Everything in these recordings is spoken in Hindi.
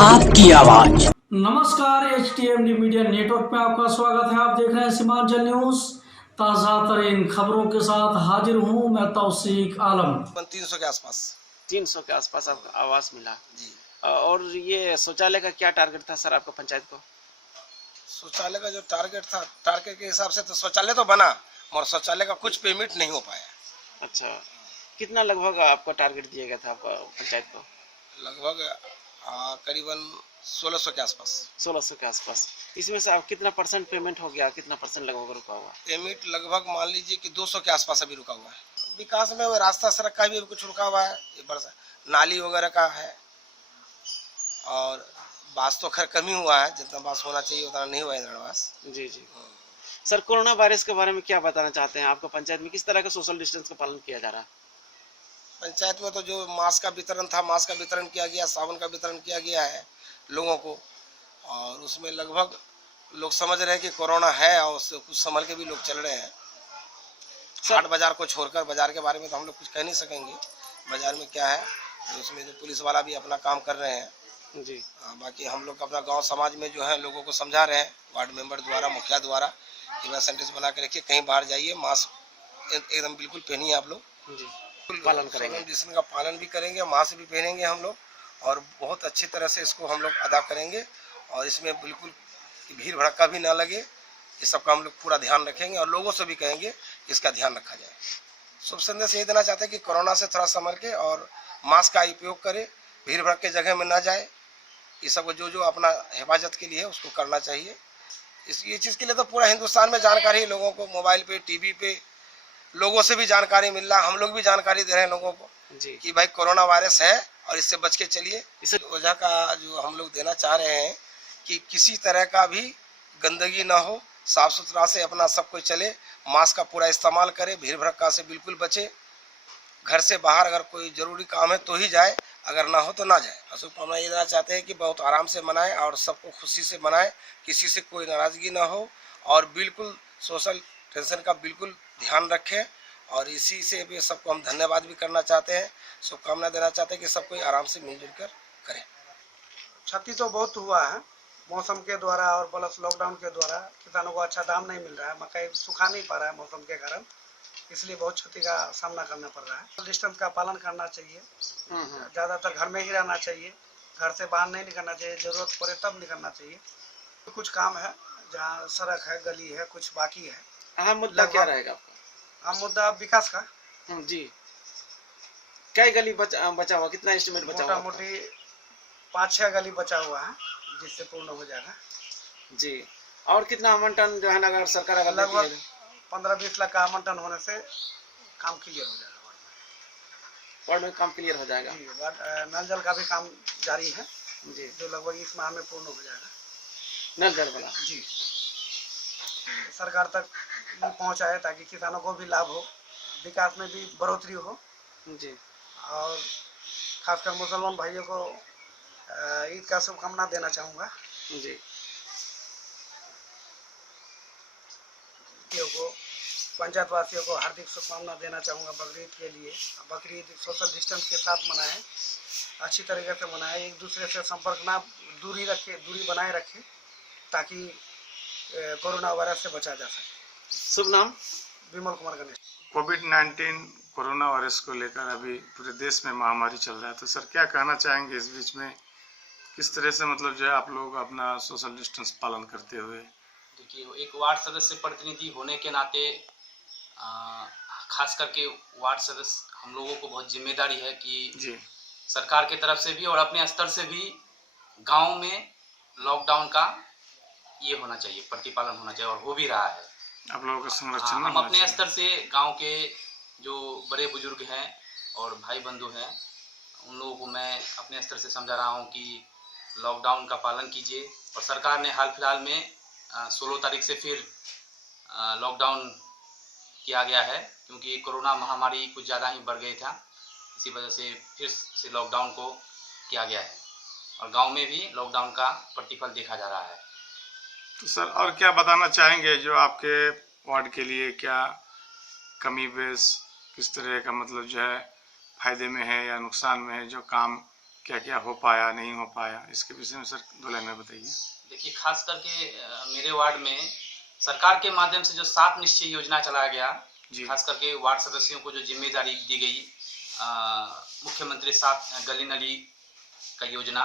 आपकी आवाज। नमस्कार, HTMD मीडिया नेटवर्क में आपका स्वागत है। आप देख रहे हैं सीमांचल न्यूज। ताज़ा तरीन खबरों के साथ हाजिर हूं मैं तौसीक आलम। 300 के आसपास 300 के आसपास आपको आवास मिला जी। और ये शौचालय का क्या टारगेट था सर आपका पंचायत को? शौचालय का जो टारगेट था, टारगेट के हिसाब से तो शौचालय तो बना, मगर शौचालय का कुछ पेमेंट नहीं हो पाया। अच्छा, कितना लगभग आपको टारगेट दिया गया था आपका पंचायत को? लगभग करीबन 1600 के आसपास। 1600 के आसपास। इसमें से आप कितना परसेंट पेमेंट हो गया, कितना परसेंट लगभग रुका हुआ? पेमेंट लगभग मान लीजिए कि 200 के आसपास अभी रुका हुआ है। विकास में वो रास्ता सड़क का भी कुछ रुका हुआ है, ये बरसा नाली वगैरह का है, और बास तो खैर कम ही हुआ है, जितना बास होना चाहिए उतना नहीं हुआ है बास। जी जी। सर, कोरोना वायरस के बारे में क्या बताना चाहते हैं? आपका पंचायत में किस तरह का सोशल डिस्टेंस का पालन किया जा रहा है? पंचायत में तो जो मास्क का वितरण था, मास्क का वितरण किया गया, साबुन का वितरण किया गया है लोगों को, और उसमें लगभग लोग समझ रहे हैं कि कोरोना है, और उससे कुछ संभल के भी लोग चल रहे हैं। हाट बाजार को छोड़कर बाजार के बारे में तो हम लोग कुछ कह नहीं सकेंगे, बाजार में क्या है, उसमें जो पुलिस वाला भी अपना काम कर रहे हैं जी। बाकी हम लोग अपना गांव समाज में जो है लोगों को समझा रहे हैं, वार्ड मेंबर द्वारा, मुखिया द्वारा, कि वह सेंटेंस बना के रखिए, कहीं बाहर जाइए मास्क एकदम बिल्कुल पहनिए आप लोग जी, पालन करेंगे, डिस्टेंस का पालन भी करेंगे, मास्क भी पहनेंगे हम लोग, और बहुत अच्छी तरह से इसको हम लोग अदा करेंगे, और इसमें बिल्कुल भीड़ भड़का भी ना लगे, ये सब का हम लोग पूरा ध्यान रखेंगे, और लोगों से भी कहेंगे इसका ध्यान रखा जाए। शुभ संदेश ये देना चाहते हैं कि कोरोना से थोड़ा संभल के और मास्क का उपयोग करें, भीड़ भड़क के जगह में ना जाए, ये सब जो जो अपना हिफाजत के लिए है उसको करना चाहिए। ये चीज़ के लिए तो पूरा हिंदुस्तान में जानकारी लोगों को, मोबाइल पे, टीवी पे लोगों से भी जानकारी मिल रहा, हम लोग भी जानकारी दे रहे हैं लोगों को जी, कि भाई कोरोना वायरस है और इससे बच के चलिए। इस वजह का जो हम लोग देना चाह रहे हैं कि किसी तरह का भी गंदगी ना हो, साफ सुथरा से अपना सब कुछ चले, मास्क का पूरा इस्तेमाल करें, भीड़ भड़का से बिल्कुल बचे, घर से बाहर अगर कोई जरूरी काम है तो ही जाए, अगर ना हो तो ना जाए। शुभकामना ये देना चाहते हैं कि बहुत आराम से मनाएं और सबको खुशी से मनाएं, किसी से कोई नाराजगी ना हो, और बिल्कुल सोशल टेंशन का बिल्कुल ध्यान रखें, और इसी से भी सबको हम धन्यवाद भी करना चाहते हैं, शुभकामना देना चाहते हैं कि सब कोई आराम से मिलजुल कर करें। क्षति तो बहुत हुआ है मौसम के द्वारा और प्लस लॉकडाउन के द्वारा। किसानों को अच्छा दाम नहीं मिल रहा है, मकई सूखा नहीं पा रहा है मौसम के कारण, इसलिए बहुत क्षति का सामना करना पड़ रहा है। डिस्टेंस का पालन करना चाहिए, ज़्यादातर घर में ही रहना चाहिए, घर से बाहर नहीं निकलना चाहिए, जरूरत पड़े तब निकलना चाहिए। तो कुछ काम है जहाँ सड़क है, गली है, कुछ बाकी है। अहम मुद्दा क्या रहेगा आपका? अहम मुद्दा विकास का जी। क्या गली बचा हुआ, कितना एस्टिमेट बचा हुआ? मोटा मोटी 5-6 गली बचा हुआ है, जिससे पूर्ण हो जाएगा जी। और कितना आवंटन जो है ना, अगर सरकार अगर लगभग 15-20 लाख का आवंटन होने से काम क्लियर हो जाएगा, वार्ड में काम क्लियर हो जाएगा जी। नल जल का भी काम जारी है जी, जो लगभग इस माह में पूर्ण हो जाएगा। नल जल वाला जी, सरकार तक पहुंचाए ताकि किसानों को भी लाभ हो, विकास में भी बढ़ोतरी हो जी। और खासकर मुसलमान भाइयों को ईद का शुभकामना देना चाहूँगा जी। को पंचायत वासियों को हार्दिक शुभकामना देना चाहूँगा बकरीद के लिए। बकरीद सोशल डिस्टेंस के साथ मनाएं, अच्छी तरीके से मनाएं, एक दूसरे से संपर्क ना, दूरी बनाए रखें ताकि कोरोना वायरस से बचा जा सके। शुभ नाम? विमल कुमार गणेश। कोविड-19 कोरोना वायरस को लेकर अभी पूरे देश में महामारी चल रहा है, तो सर क्या कहना चाहेंगे इस बीच में, किस तरह से मतलब जो है आप लोग अपना सोशल डिस्टेंस पालन करते हुए? देखिए, एक वार्ड सदस्य प्रतिनिधि होने के नाते खास करके वार्ड सदस्य हम लोगों को बहुत जिम्मेदारी है कि जी, सरकार की तरफ से भी और अपने स्तर से भी गांव में लॉकडाउन का ये होना चाहिए, प्रतिपालन होना चाहिए, और हो भी रहा है। आप लोगों का संरक्षण हम अपने स्तर से गांव के जो बड़े बुजुर्ग हैं और भाई बंधु हैं उन लोगों को मैं अपने स्तर से समझा रहा हूं कि लॉकडाउन का पालन कीजिए, और सरकार ने हाल फिलहाल में 16 तारीख से फिर लॉकडाउन किया गया है, क्योंकि कोरोना महामारी कुछ ज़्यादा ही बढ़ गया था, इसी वजह से फिर से लॉकडाउन को किया गया है, और गांव में भी लॉकडाउन का प्रतिफल देखा जा रहा है। तो सर और क्या बताना चाहेंगे जो आपके वार्ड के लिए क्या कमी बेस किस तरह का मतलब जो है फायदे में है या नुकसान में है, जो काम क्या क्या हो पाया नहीं हो पाया, इसके विषय में सर 2 लाइन में बताइए। देखिए, खास करके मेरे वार्ड में सरकार के माध्यम से जो 7 निश्चय योजना चलाया गया, जी। खास करके वार्ड सदस्यों को जो जिम्मेदारी दी गई, मुख्यमंत्री 7 गली नली का योजना,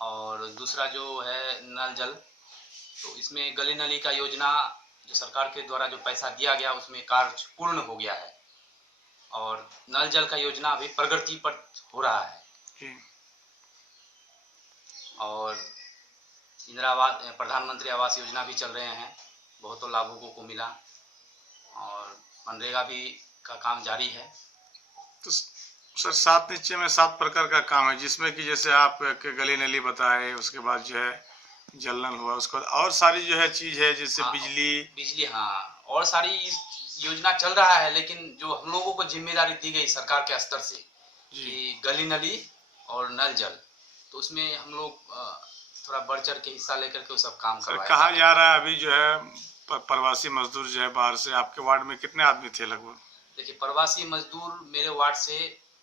और दूसरा जो है नल जल, तो इसमें गली नली का योजना जो सरकार के द्वारा जो पैसा दिया गया उसमें कार्य पूर्ण हो गया है, और नल जल का योजना अभी प्रगति पर हो रहा है, जी। और इंदिरा आवास, प्रधानमंत्री आवास योजना भी चल रहे हैं, बहुतों लाभुकों को मिला, और मनरेगा भी का काम जारी है। तो सर 7 निश्चय में 7 प्रकार का काम है, जिसमें कि जैसे आप के गली नली बताए, उसके बाद जो है जल नल हुआ, उसके बाद और सारी जो है चीज है जैसे हाँ, बिजली, हाँ, और सारी योजना चल रहा है, लेकिन जो हम लोगों को जिम्मेदारी दी गई सरकार के स्तर से कि गली नली और नल जल, तो उसमें हम लोग थोड़ा बढ़ चढ़ के हिस्सा लेकर के वो सब काम सर करवाया। कहा जा रहा है अभी जो है प्रवासी मजदूर जो है बाहर से, आपके वार्ड में कितने आदमी थे लगभग? देखिए, प्रवासी मजदूर मेरे वार्ड से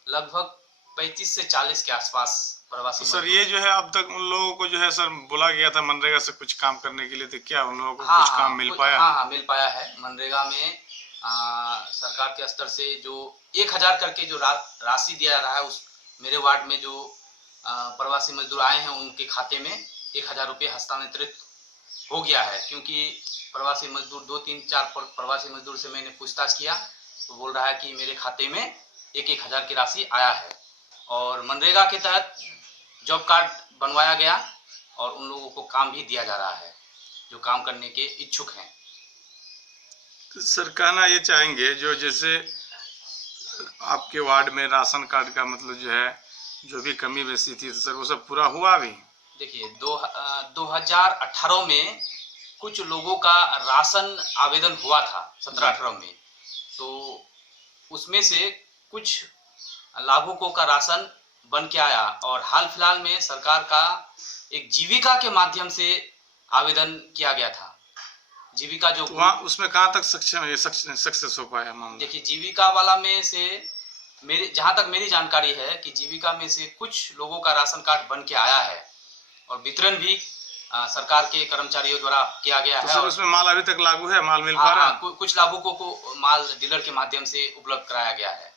लगभग 35 से 40 के आसपास प्रवासी तो सर मजदूर। ये जो है अब तक उन लोगों को जो है सर बोला गया था मनरेगा से कुछ काम करने के लिए, तो क्या उन लोगों को हाँ, कुछ काम मिल पाया? हाँ, मिल पाया है। मनरेगा में सरकार के स्तर से जो 1000 करके जो राशि दिया जा रहा है, उस मेरे वार्ड में जो प्रवासी मजदूर आए हैं उनके खाते में 1000 रुपये हस्तांतरित हो गया है, क्योंकि प्रवासी मजदूर 2-3-4 प्रवासी मजदूर से मैंने पूछताछ किया तो बोल रहा है कि मेरे खाते में 1-1000 की राशि आया है, और मनरेगा के तहत जॉब कार्ड बनवाया गया और उन लोगों को काम भी दिया जा रहा है जो काम करने के इच्छुक हैं। तो सर कहना ये चाहेंगे जो जैसे आपके वार्ड में राशन कार्ड का मतलब जो है जो भी कमी बेसी थी, तो सर वो सब पूरा हुआ अभी? देखिए, 2018 में कुछ लोगों का राशन आवेदन हुआ था 17-18 में, तो उसमें से कुछ लाभुकों का राशन बन के आया, और हाल फिलहाल में सरकार का एक जीविका के माध्यम से आवेदन किया गया था। जीविका जो तो वहाँ उसमें कहाँ तक सक्सेस हो पाया मामला? देखिए, जीविका वाला में से मेरी जहाँ तक मेरी जानकारी है कि जीविका में से कुछ लोगों का राशन कार्ड बन के आया है, और वितरण भी सरकार के कर्मचारियों द्वारा किया गया तो है। सर और उसमें माल अभी तक लागू है, माल मिल पा रहा है? कुछ लाभुकों को माल डीलर के माध्यम से उपलब्ध कराया गया है,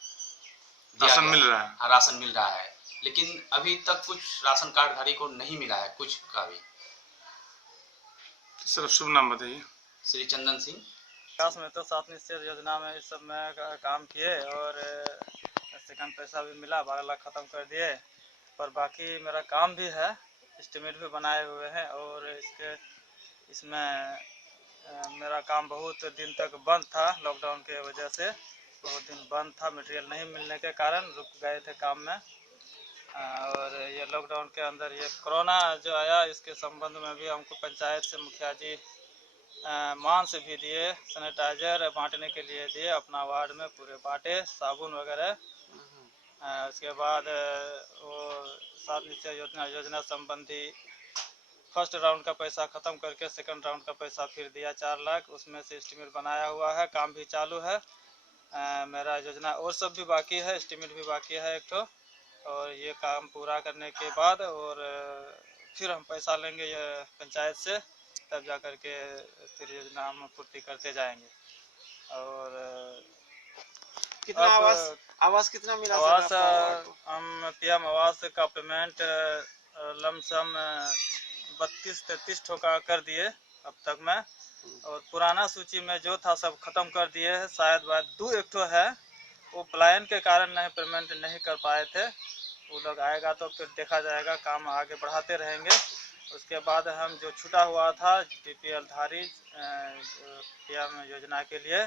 राशन मिल रहा है? हाँ, राशन मिल रहा है, लेकिन अभी तक कुछ राशन कार्ड धारी को नहीं मिला है, कुछ का भी। तो सर शुभ नाम बताइए। श्री चंदन सिंह। विकास में तो 7 निश्चय योजना में इस सब में काम किए, और सेकंड पैसा भी मिला, 12 लाख खत्म कर दिए, पर बाकी मेरा काम भी है, एस्टिमेट भी बनाए हुए हैं, और इसमें मेरा काम बहुत दिन तक बंद था, लॉकडाउन के वजह से बहुत दिन बंद था, मटेरियल नहीं मिलने के कारण रुक गए थे काम में। और ये लॉकडाउन के अंदर ये कोरोना जो आया, इसके संबंध में भी हमको पंचायत से मुखिया जी मास्क भी दिए, सैनिटाइजर बांटने के लिए दिए, अपना वार्ड में पूरे बांटे, साबुन वगैरह। उसके बाद वो 7 निश्चय योजना संबंधी फर्स्ट राउंड का पैसा ख़त्म करके सेकंड राउंड का पैसा फिर दिया 4 लाख, उसमें से एस्टिमेट बनाया हुआ है, काम भी चालू है। मेरा योजना और सब भी बाकी है, एस्टिमेट भी बाकी है एक तो, और ये काम पूरा करने के बाद और फिर हम पैसा लेंगे ये पंचायत से, तब जा कर के फिर योजना हम पूर्ति करते जाएंगे। और कितना आवास कितना मिला? आवास हम पीएम आवास का पेमेंट लमसम 32-33 ठोका कर दिए अब तक में, और पुराना सूची में जो था सब खत्म कर दिए है। शायद बात 2-1 ठो है, वो पलायन के कारण नहीं पेमेंट नहीं कर पाए थे, वो लोग आएगा तो फिर देखा जाएगा, काम आगे बढ़ाते रहेंगे। उसके बाद हम जो छूटा हुआ था बीपीएल धारी पीएम योजना के लिए,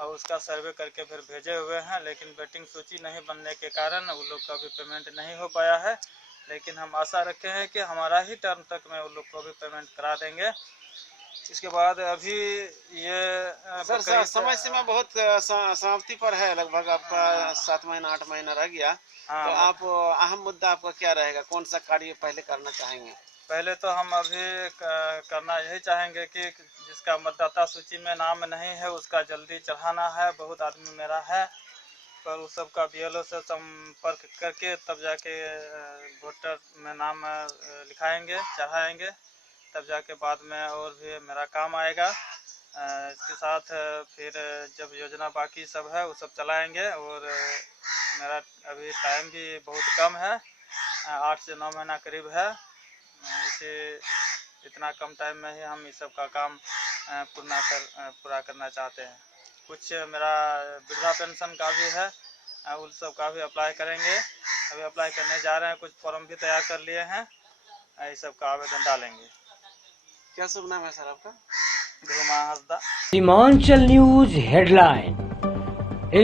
और उसका सर्वे करके फिर भेजे हुए हैं, लेकिन वेटिंग सूची नहीं बनने के कारण उन लोग का भी पेमेंट नहीं हो पाया है, लेकिन हम आशा रखे हैं कि हमारा ही टर्म तक में उन लोग को भी पेमेंट करा देंगे। इसके बाद अभी ये सर समय सीमा बहुत समाप्ति पर है, लगभग आपका 7 महीना 8 महीना रह गया। हाँ, तो आप अहम मुद्दा आपका क्या रहेगा, कौन सा कार्य पहले करना चाहेंगे? पहले तो हम अभी करना यही चाहेंगे कि जिसका मतदाता सूची में नाम नहीं है उसका जल्दी चढ़ाना है, बहुत आदमी मेरा है, पर उस सब का BLO से संपर्क करके तब जाके वोटर में नाम लिखाएंगे, चढ़ाएंगे, तब जाके बाद में और भी मेरा काम आएगा। इसके साथ फिर जब योजना बाकी सब है वो सब चलाएंगे। और मेरा अभी टाइम भी बहुत कम है, 8 से 9 महीना करीब है। इसे इतना कम टाइम में ही हम इस सब का काम पूरा करना चाहते हैं। कुछ मेरा वृद्धा पेंशन का भी है, उन सब का भी अप्लाई करेंगे। अभी अप्लाई करने जा रहे हैं, कुछ फॉर्म भी तैयार कर लिए हैं, इस सब का आवेदन डालेंगे। क्या शुभ नाम है सर आपका? Dhruma Hansda. Seemanchal news headline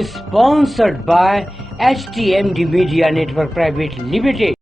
sponsored by HTMD media network private limited.